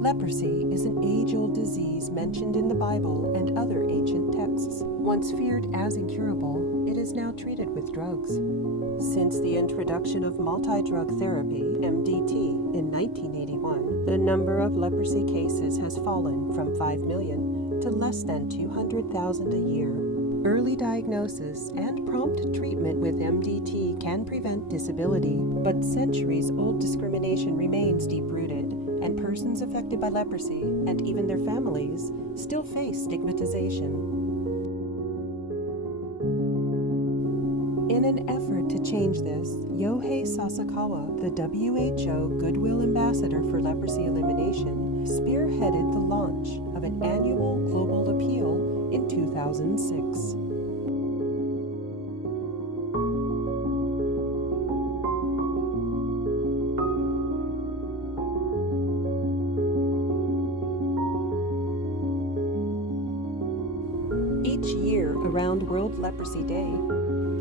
Leprosy is an age-old disease mentioned in the Bible and other ancient texts. Once feared as incurable, it is now treated with drugs. Since the introduction of multi-drug therapy, MDT, in 1981, the number of leprosy cases has fallen from 5 million to less than 200,000 a year. Early diagnosis and prompt treatment with MDT can prevent disability, but centuries-old discrimination remains deep-rooted, and persons affected by leprosy, and even their families, still face stigmatization. In an effort to change this, Yohei Sasakawa, the WHO Goodwill Ambassador for Leprosy Elimination, spearheaded the launch of an annual global appeal in 2006. Each year around World Leprosy Day,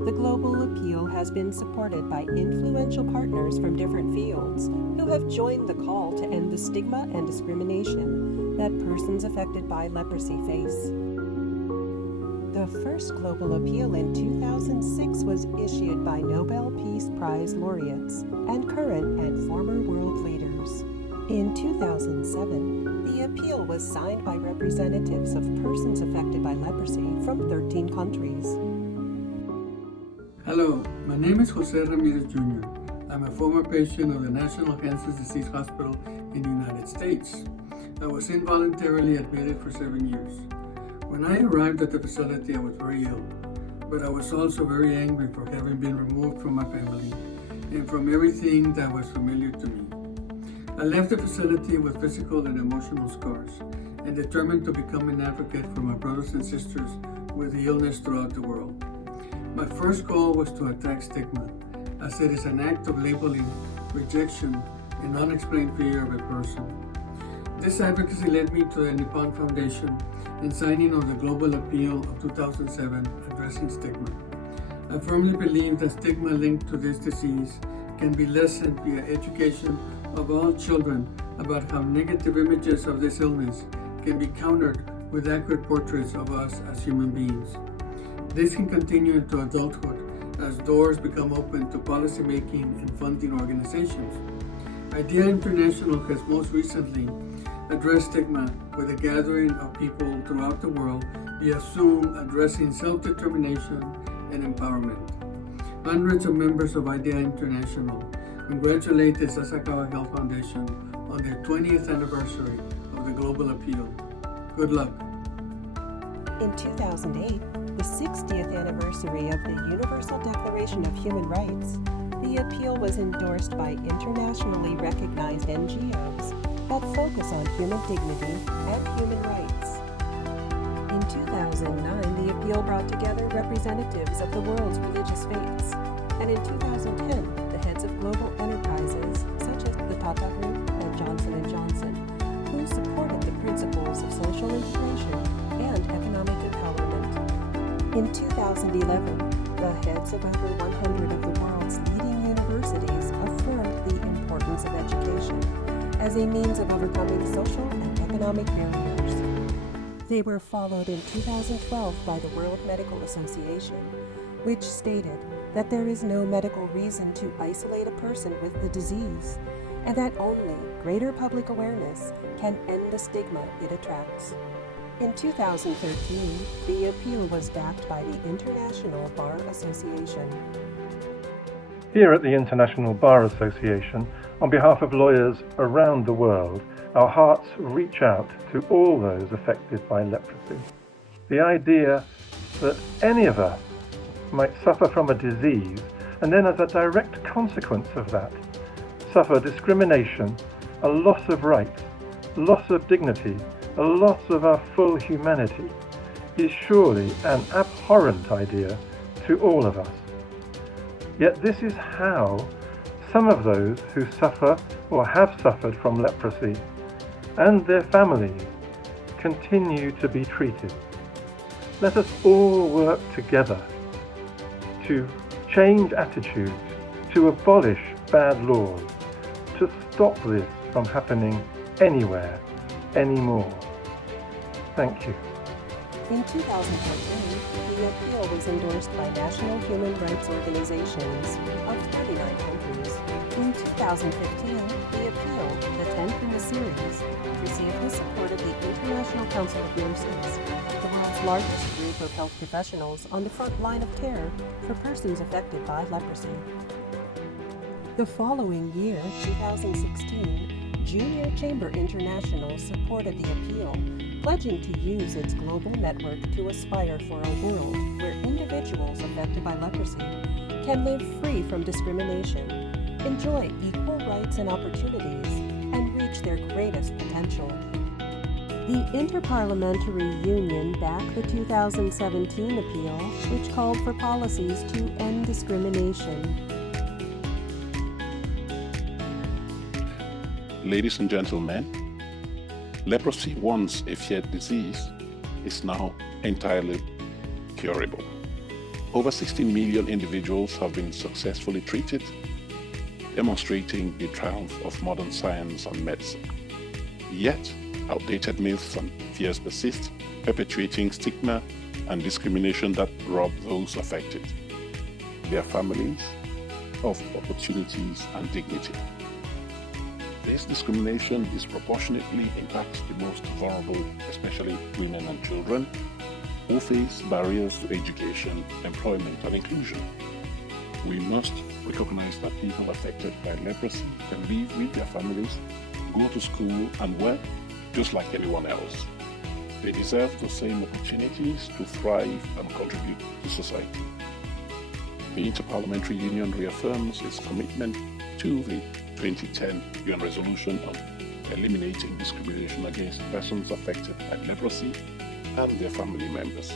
the global appeal has been supported by influential partners from different fields who have joined the call to end the stigma and discrimination that persons affected by leprosy face. The first global appeal in 2006 was issued by Nobel Peace Prize laureates and current and former world leaders. In 2007, the appeal was signed by representatives of persons affected by leprosy from 13 countries. Hello, my name is Jose Ramirez Jr. I'm a former patient of the National Cancer Disease Hospital in the United States. I was involuntarily admitted for 7 years. When I arrived at the facility, I was very ill, but I was also very angry for having been removed from my family and from everything that was familiar to me. I left the facility with physical and emotional scars and determined to become an advocate for my brothers and sisters with the illness throughout the world. My first goal was to attack stigma, as it is an act of labeling, rejection, and unexplained fear of a person. This advocacy led me to the Nippon Foundation and signing of the Global Appeal of 2007 addressing stigma. I firmly believe that stigma linked to this disease can be lessened via education of all children about how negative images of this illness can be countered with accurate portraits of us as human beings. This can continue into adulthood as doors become open to policymaking and funding organizations. IDEA International has most recently addressed stigma with a gathering of people throughout the world via Zoom addressing self-determination and empowerment. Hundreds of members of IDEA International congratulate the Sasakawa Health Foundation on their 20th anniversary of the Global Appeal. Good luck. In 2008, the 60th anniversary of the Universal Declaration of Human Rights, the appeal was endorsed by internationally recognized NGOs that focus on human dignity and human rights. In 2009, the appeal brought together representatives of the world's religious faiths, and in 2010, the heads of global enterprises such as the Tata Group and Johnson & Johnson, who supported the principles of social integration and economic empowerment. In 2011, the heads of over 100 of the world's leading universities affirmed the importance of education as a means of overcoming social and economic barriers. They were followed in 2012 by the World Medical Association, which stated that there is no medical reason to isolate a person with the disease, and that only greater public awareness can end the stigma it attracts. In 2013, the appeal was backed by the International Bar Association. Here at the International Bar Association, on behalf of lawyers around the world, our hearts reach out to all those affected by leprosy. The idea that any of us might suffer from a disease and then as a direct consequence of that, suffer discrimination, a loss of rights, loss of dignity, a loss of our full humanity, is surely an abhorrent idea to all of us. Yet this is how some of those who suffer or have suffered from leprosy and their families continue to be treated. Let us all work together to change attitudes, to abolish bad laws, to stop this from happening anywhere anymore. Thank you. In 2014, the appeal was endorsed by national human rights organizations of 39 countries. In 2015, the appeal, the 10th in the series, received the support of the International Council of Nurses, the world's largest group of health professionals on the front line of care for persons affected by leprosy. The following year, 2016, Junior Chamber International supported the appeal, pledging to use its global network to aspire for a world where individuals affected by leprosy can live free from discrimination, enjoy equal rights and opportunities, and reach their greatest potential. The Interparliamentary Union backed the 2017 appeal, which called for policies to end discrimination. Ladies and gentlemen, leprosy, once a feared disease, is now entirely curable. Over 16 million individuals have been successfully treated, demonstrating the triumph of modern science and medicine. Yet, outdated myths and fears persist, perpetuating stigma and discrimination that rob those affected, their families, of opportunities and dignity. This discrimination disproportionately impacts the most vulnerable, especially women and children, who face barriers to education, employment, and inclusion. We must recognize that people affected by leprosy can live with their families, go to school, and work just like anyone else. They deserve the same opportunities to thrive and contribute to society. The Interparliamentary Union reaffirms its commitment to the 2010 UN Resolution on eliminating discrimination against persons affected by leprosy and their family members.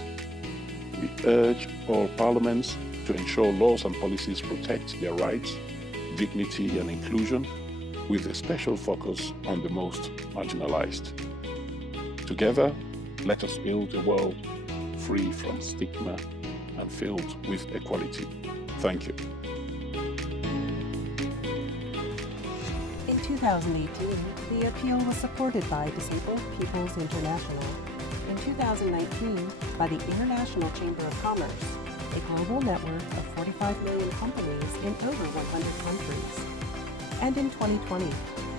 We urge all parliaments to ensure laws and policies protect their rights, dignity, and inclusion, with a special focus on the most marginalized. Together, let us build a world free from stigma and filled with equality. Thank you. In 2018, the appeal was supported by Disabled Peoples International. In 2019, by the International Chamber of Commerce, a global network of 45 million companies in over 100 countries. And in 2020,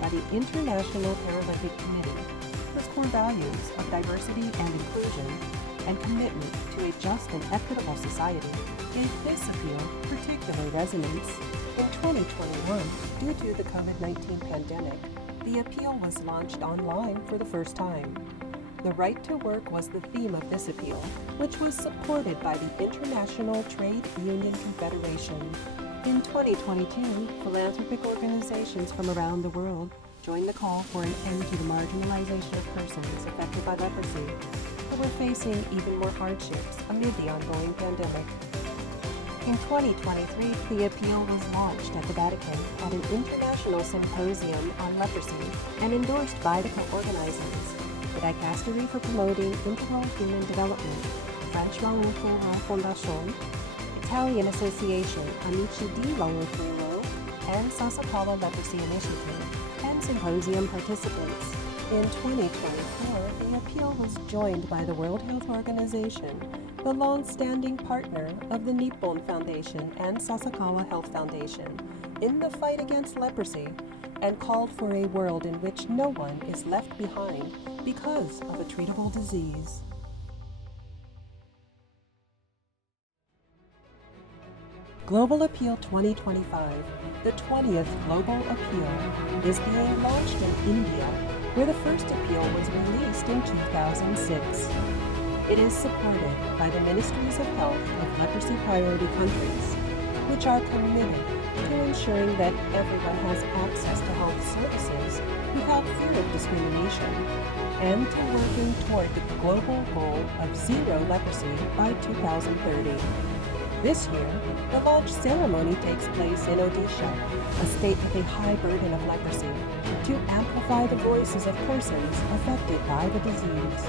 by the International Paralympic Committee, whose core values of diversity and inclusion and commitment to a just and equitable society gave this appeal particular resonance. In 2021, due to the COVID-19 pandemic, the appeal was launched online for the first time. The right to work was the theme of this appeal, which was supported by the International Trade Union Confederation. In 2022, philanthropic organizations from around the world joined the call for an end to the marginalization of persons affected by leprosy, who were facing even more hardships amid the ongoing pandemic. In 2023, the appeal was launched at the Vatican at an international symposium on leprosy and endorsed by the co-organizers, the Dicastery for Promoting Integral Human Development, French Raoul Fleury Fondation, Italian Association Amici di Raoul Fleury, and Sasakala Leprosy Initiative, and symposium participants. In 2024, the appeal was joined by the World Health Organization, the long-standing partner of the Nippon Foundation and Sasakawa Health Foundation, in the fight against leprosy, and called for a world in which no one is left behind because of a treatable disease. Global Appeal 2025, the 20th Global Appeal, is being launched in India, where the first appeal was released in 2006. It is supported by the Ministries of Health of leprosy priority countries, which are committed to ensuring that everyone has access to health services without fear of discrimination, and to working toward the global goal of zero leprosy by 2030. This year, the launch ceremony takes place in Odisha, a state with a high burden of leprosy, to amplify the voices of persons affected by the disease.